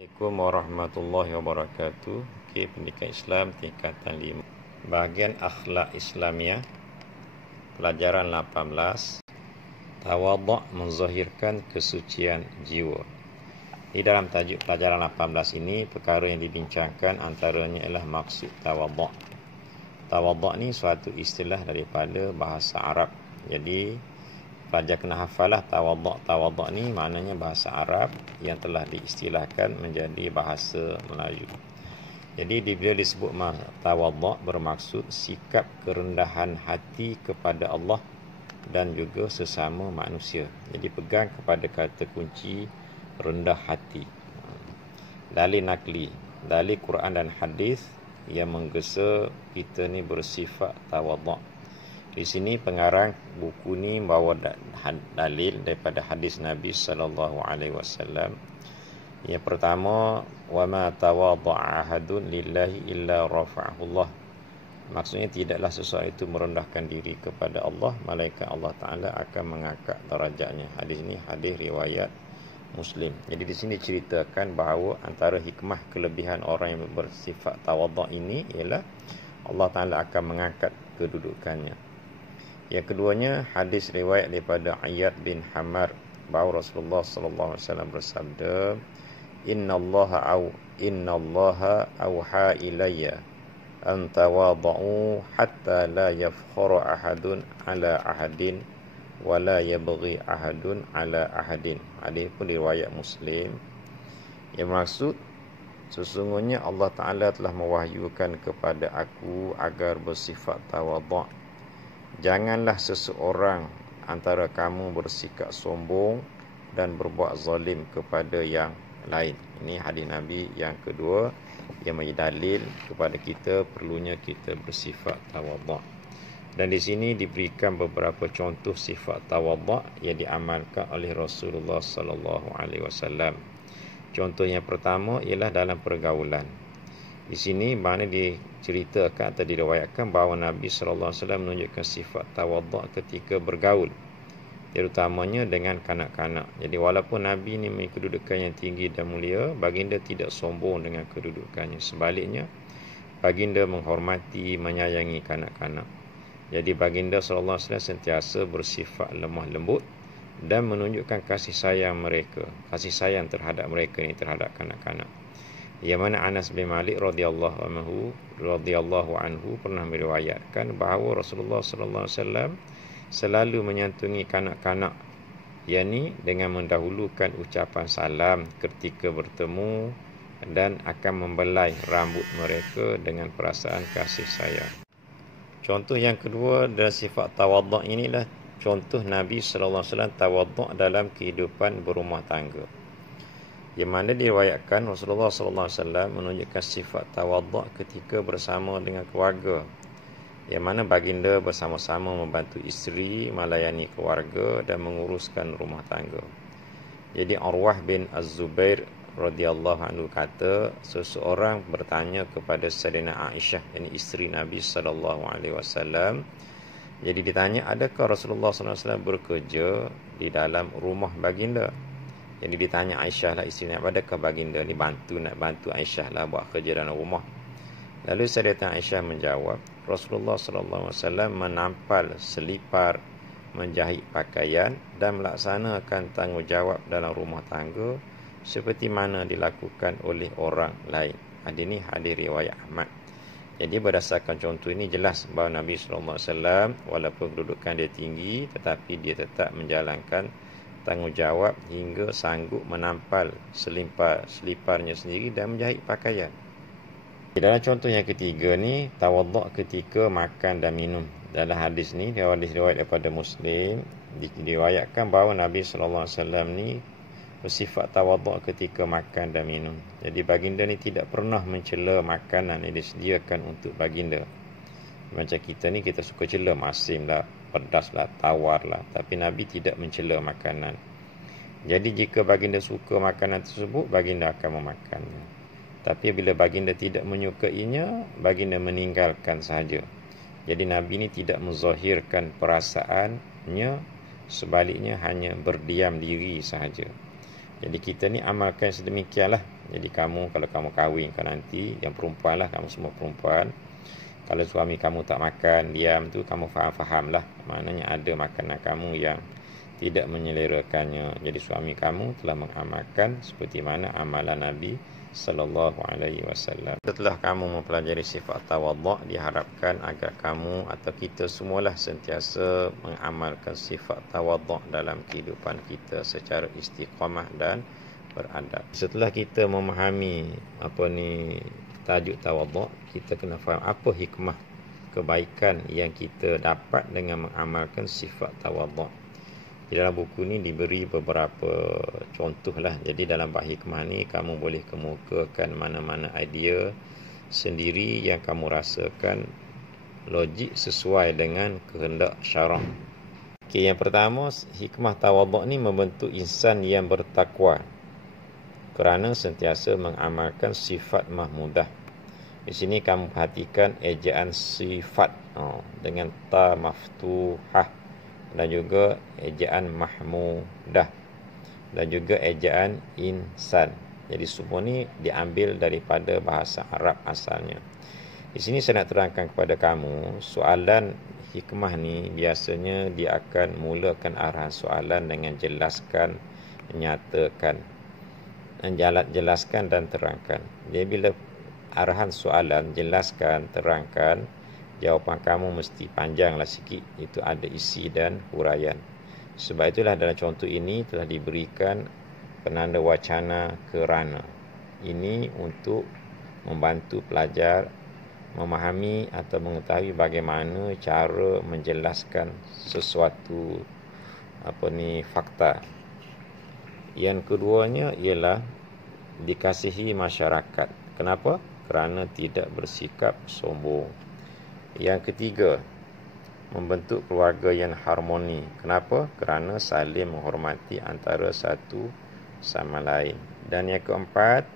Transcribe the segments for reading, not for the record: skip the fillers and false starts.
Assalamualaikum warahmatullahi wabarakatuh. Okey, pendidikan Islam tingkatan 5. Bahagian akhlak Islamiah, pelajaran 18. Tawadhu' menzahirkan kesucian jiwa. Di dalam tajuk pelajaran 18 ini, perkara yang dibincangkan antaranya ialah maksud tawadhu'. Tawadhu' ni suatu istilah daripada bahasa Arab. Jadi pelajar kena hafalah tawadhu' ni maknanya bahasa Arab yang telah diistilahkan menjadi bahasa Melayu. Jadi bila disebut tawadhu' bermaksud sikap kerendahan hati kepada Allah dan juga sesama manusia. Jadi pegang kepada kata kunci rendah hati. Dalil nakli, dalil Quran dan hadis yang menggesa kita ni bersifat tawadhu'. Di sini pengarang buku ni bawa dalil daripada hadis Nabi sallallahu alaihi wasallam. Yang pertama, wa ma tawadha'a ahadun lillahi illa rafa'ahu Allah. Maksudnya tidaklah seseorang itu merendahkan diri kepada Allah, malaikat Allah Taala akan mengangkat darajatnya. Hadis ini hadis riwayat Muslim. Jadi di sini ceritakan bahawa antara hikmah kelebihan orang yang bersifat tawadhu' ini ialah Allah Taala akan mengangkat kedudukannya. Yang keduanya, hadis riwayat daripada Iyad bin Hammar bahawa Rasulullah sallallahu alaihi wasallam bersabda, Innallaha auha ilayya an tawadhu hatta la yafkhara ahadun ala ahadin wa la yabghi ahadun ala ahadin. Hadis pun riwayat Muslim. Yang maksud, sesungguhnya Allah Taala telah mewahyukan kepada aku agar bersifat tawadhu'. Janganlah seseorang antara kamu bersikap sombong dan berbuat zalim kepada yang lain. Ini hadis Nabi yang kedua yang menjadi dalil kepada kita perlunya kita bersifat tawadhu'. Dan di sini diberikan beberapa contoh sifat tawadhu' yang diamalkan oleh Rasulullah sallallahu alaihi wasallam. Contoh yang pertama ialah dalam pergaulan. Di sini mana diceritakan atau diriwayatkan bahawa Nabi sallallahu alaihi wasallam menunjukkan sifat tawadhu' ketika bergaul, terutamanya dengan kanak-kanak. Jadi walaupun Nabi ini memiliki kedudukan yang tinggi dan mulia, baginda tidak sombong dengan kedudukannya. Sebaliknya, baginda menghormati, menyayangi kanak-kanak. Jadi baginda sallallahu alaihi wasallam sentiasa bersifat lemah lembut dan menunjukkan kasih sayang terhadap mereka ni, terhadap kanak-kanak. Yang mana Anas bin Malik radhiyallahu anhu pernah meriwayatkan bahawa Rasulullah sallallahu alaihi wasallam selalu menyantungi kanak-kanak, yakni dengan mendahulukan ucapan salam ketika bertemu dan akan membelai rambut mereka dengan perasaan kasih sayang. Contoh yang kedua dari sifat tawadhu' inilah contoh Nabi sallallahu alaihi wasallam tawadhu' dalam kehidupan berumah tangga. Yang mana diriwayatkan Rasulullah sallallahu alaihi wasallam menunjukkan sifat tawadhu' ketika bersama dengan keluarga. Yang mana baginda bersama-sama membantu isteri melayani keluarga dan menguruskan rumah tangga. Jadi Urwah bin Az-Zubair radhiyallahu anhu kata, seseorang bertanya kepada Sayyidina Aisyah, yakni isteri Nabi sallallahu alaihi wasallam. Jadi ditanya, adakah Rasulullah sallallahu alaihi wasallam bekerja di dalam rumah baginda? Jadi ditanya Aisyah lah, isteri Nabi, adakah baginda ni nak bantu Aisyah lah buat kerja dalam rumah? Lalu Sayyidatina Aisyah menjawab, Rasulullah sallallahu alaihi wasallam menampal selipar, menjahit pakaian dan melaksanakan tanggungjawab dalam rumah tangga seperti mana dilakukan oleh orang lain. Hadis ini hadis riwayat Ahmad. Jadi berdasarkan contoh ini jelas bahawa Nabi sallallahu alaihi wasallam walaupun kedudukan dia tinggi tetapi dia tetap menjalankan tanggungjawab hingga sanggup menampal seliparnya sendiri dan menjahit pakaian. Dalam contoh yang ketiga ni, tawadhu' ketika makan dan minum. Dalam hadis ni, hadis riwayat daripada Muslim, diriwayatkan bahawa Nabi sallallahu alaihi wasallam ni bersifat tawadhu' ketika makan dan minum. Jadi baginda ni tidak pernah mencela makanan yang disediakan untuk baginda. Macam kita ni, kita suka cela masim lah, pedas lah, tawar lah. Tapi Nabi tidak mencela makanan. Jadi jika baginda suka makanan tersebut, baginda akan memakannya. Tapi bila baginda tidak menyukainya, baginda meninggalkan sahaja. Jadi Nabi ini tidak menzahirkan perasaannya, sebaliknya hanya berdiam diri sahaja. Jadi kita ni amalkan sedemikianlah. Jadi kamu, kalau kamu kahwinkan nanti, yang perempuan lah, kamu semua perempuan, kalau suami kamu tak makan, diam tu, kamu faham-faham lah. Maknanya ada makanan kamu yang tidak menyelerakannya. Jadi suami kamu telah mengamalkan seperti mana amalan Nabi sallallahu alaihi wasallam. Setelah kamu mempelajari sifat tawaduk, diharapkan agar kamu atau kita semualah sentiasa mengamalkan sifat tawaduk dalam kehidupan kita secara istiqamah dan beradab. Setelah kita memahami tajuk tawaduk, kita kena faham apa hikmah kebaikan yang kita dapat dengan mengamalkan sifat tawaduk. Di dalam buku ni diberi beberapa contoh lah. Jadi dalam bab hikmah ni kamu boleh kemukakan mana-mana idea sendiri yang kamu rasakan logik sesuai dengan kehendak syarak. Okey, yang pertama, hikmah tawaduk ni membentuk insan yang bertakwa kerana sentiasa mengamalkan sifat mahmudah. Di sini kamu perhatikan ejaan sifat dengan ta maftuhah, dan juga ejaan mahmudah, dan juga ejaan insan. Jadi semua ni diambil daripada bahasa Arab asalnya. Di sini saya nak terangkan kepada kamu, soalan hikmah ni biasanya dia akan mulakan arahan soalan dengan jelaskan, menyatakan, jelaskan dan terangkan. Jadi bila arahan soalan, jelaskan, terangkan, jawapan kamu mesti panjanglah sikit. Itu ada isi dan huraian. Sebab itulah dalam contoh ini telah diberikan penanda wacana kerana. Ini untuk membantu pelajar memahami atau mengetahui bagaimana cara menjelaskan sesuatu fakta. Yang keduanya ialah dikasihi masyarakat. Kenapa? Kerana tidak bersikap sombong. Yang ketiga, membentuk keluarga yang harmoni. Kenapa? Kerana saling menghormati antara satu sama lain. Dan yang keempat,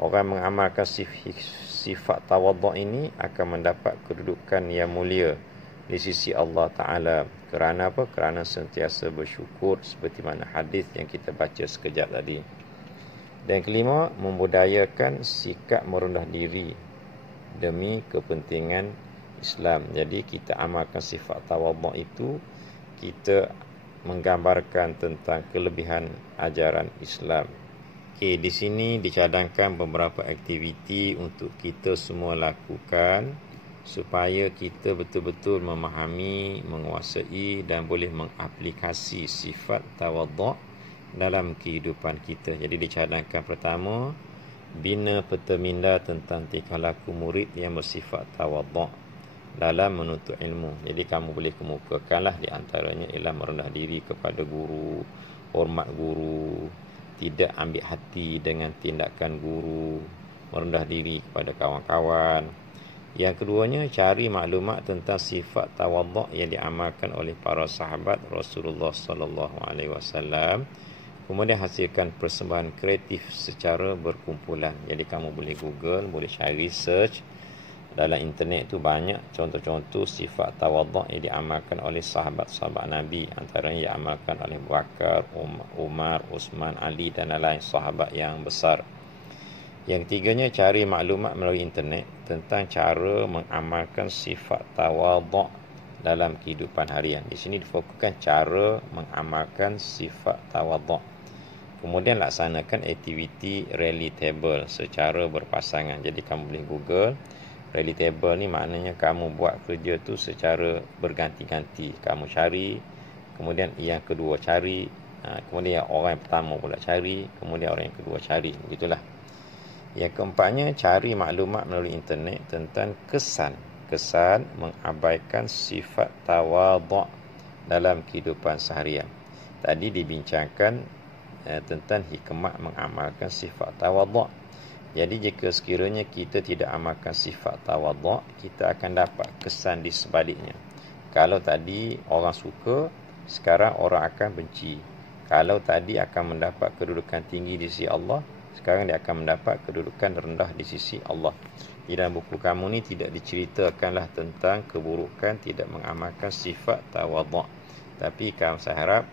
orang mengamalkan sifat tawaduk ini akan mendapat kedudukan yang mulia di sisi Allah Ta'ala. Kerana apa? Kerana sentiasa bersyukur, seperti mana hadis yang kita baca sekejap tadi. Dan kelima, membudayakan sikap merendah diri demi kepentingan Islam. Jadi kita amalkan sifat tawaduk itu, kita menggambarkan tentang kelebihan ajaran Islam. Okey, di sini dicadangkan beberapa aktiviti untuk kita semua lakukan supaya kita betul-betul memahami, menguasai dan boleh mengaplikasi sifat tawaduk dalam kehidupan kita. Jadi dicadangkan pertama, bina peta minda tentang tingkah laku murid yang bersifat tawaduk dalam menuntut ilmu. Jadi kamu boleh kemukakanlah di antaranya ialah merendah diri kepada guru, hormat guru, tidak ambil hati dengan tindakan guru, merendah diri kepada kawan-kawan. Yang keduanya, cari maklumat tentang sifat tawaduk yang diamalkan oleh para sahabat Rasulullah sallallahu alaihi wasallam. Kemudian hasilkan persembahan kreatif secara berkumpulan. Jadi kamu boleh Google, boleh cari search. Dalam internet tu banyak contoh-contoh sifat tawaduk yang diamalkan oleh sahabat-sahabat Nabi. Antaranya yang diamalkan oleh Abu Bakar, Umar, Uthman, Ali dan lain sahabat yang besar. Yang ketiganya, cari maklumat melalui internet tentang cara mengamalkan sifat tawaduk dalam kehidupan harian. Di sini difokuskan cara mengamalkan sifat tawaduk. Kemudian laksanakan aktiviti rally table secara berpasangan. Jadi kamu boleh Google. Rally table ni maknanya kamu buat kerja tu secara berganti-ganti. Kamu cari, kemudian yang kedua cari, kemudian orang yang pertama pula cari, kemudian orang yang kedua cari. Begitulah. Yang keempatnya, cari maklumat melalui internet tentang kesan mengabaikan sifat tawaduk dalam kehidupan seharian. Tadi dibincangkan tentang hikmah mengamalkan sifat tawaduk. Jadi jika sekiranya kita tidak amalkan sifat tawaduk, kita akan dapat kesan di sebaliknya. Kalau tadi orang suka, sekarang orang akan benci. Kalau tadi akan mendapat kedudukan tinggi di sisi Allah, sekarang dia akan mendapat kedudukan rendah di sisi Allah. Di dalam buku kamu ni tidak diceritakanlah tentang keburukan tidak mengamalkan sifat tawaduk. Tapi saya harap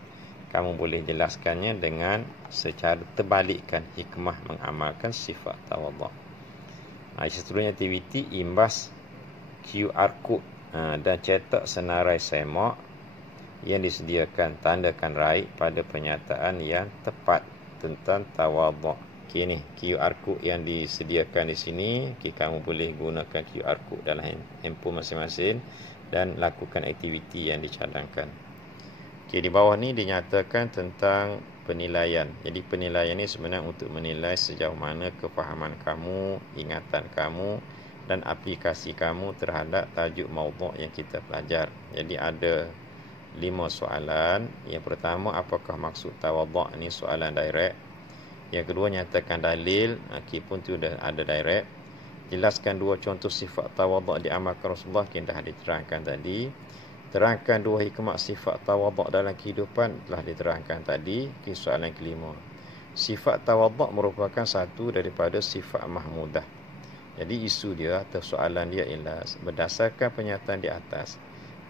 kamu boleh jelaskannya dengan secara terbalikkan hikmah mengamalkan sifat tawaduk. Seterusnya aktiviti imbas QR code dan cetak senarai semak yang disediakan, tandakan raih pada pernyataan yang tepat tentang tawaduk. Okey, ni QR code yang disediakan di sini. Okey, kamu boleh gunakan QR code dalam handphone masing-masing dan lakukan aktiviti yang dicadangkan. Okey, di bawah ni dinyatakan tentang penilaian. Jadi penilaian ni sebenarnya untuk menilai sejauh mana kefahaman kamu, ingatan kamu dan aplikasi kamu terhadap tajuk maudhu' yang kita pelajar. Jadi ada 5 soalan. Yang pertama, apakah maksud tawadhu' ni? Soalan direct. Yang kedua, nyatakan dalil. Okey, pun tu dah ada direct. Jelaskan 2 contoh sifat tawadhu' diamalkan Rasulullah, yang dah diterangkan tadi. Terangkan 2 hikmah sifat tawadhu' dalam kehidupan, telah diterangkan tadi. Okey, soalan kelima. Sifat tawadhu' merupakan satu daripada sifat mahmudah. Jadi isu dia atau soalan dia ialah berdasarkan pernyataan di atas,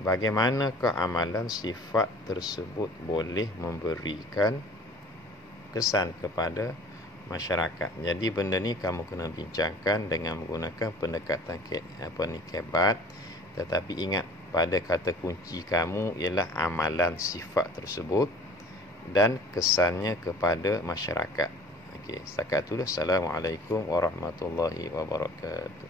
bagaimanakah amalan sifat tersebut boleh memberikan kesan kepada masyarakat. Jadi benda ni kamu kena bincangkan dengan menggunakan pendekatan kebat. Tetapi ingat, pada kata kunci kamu ialah amalan sifat tersebut dan kesannya kepada masyarakat. Okey, setakat itulah. Assalamualaikum warahmatullahi wabarakatuh.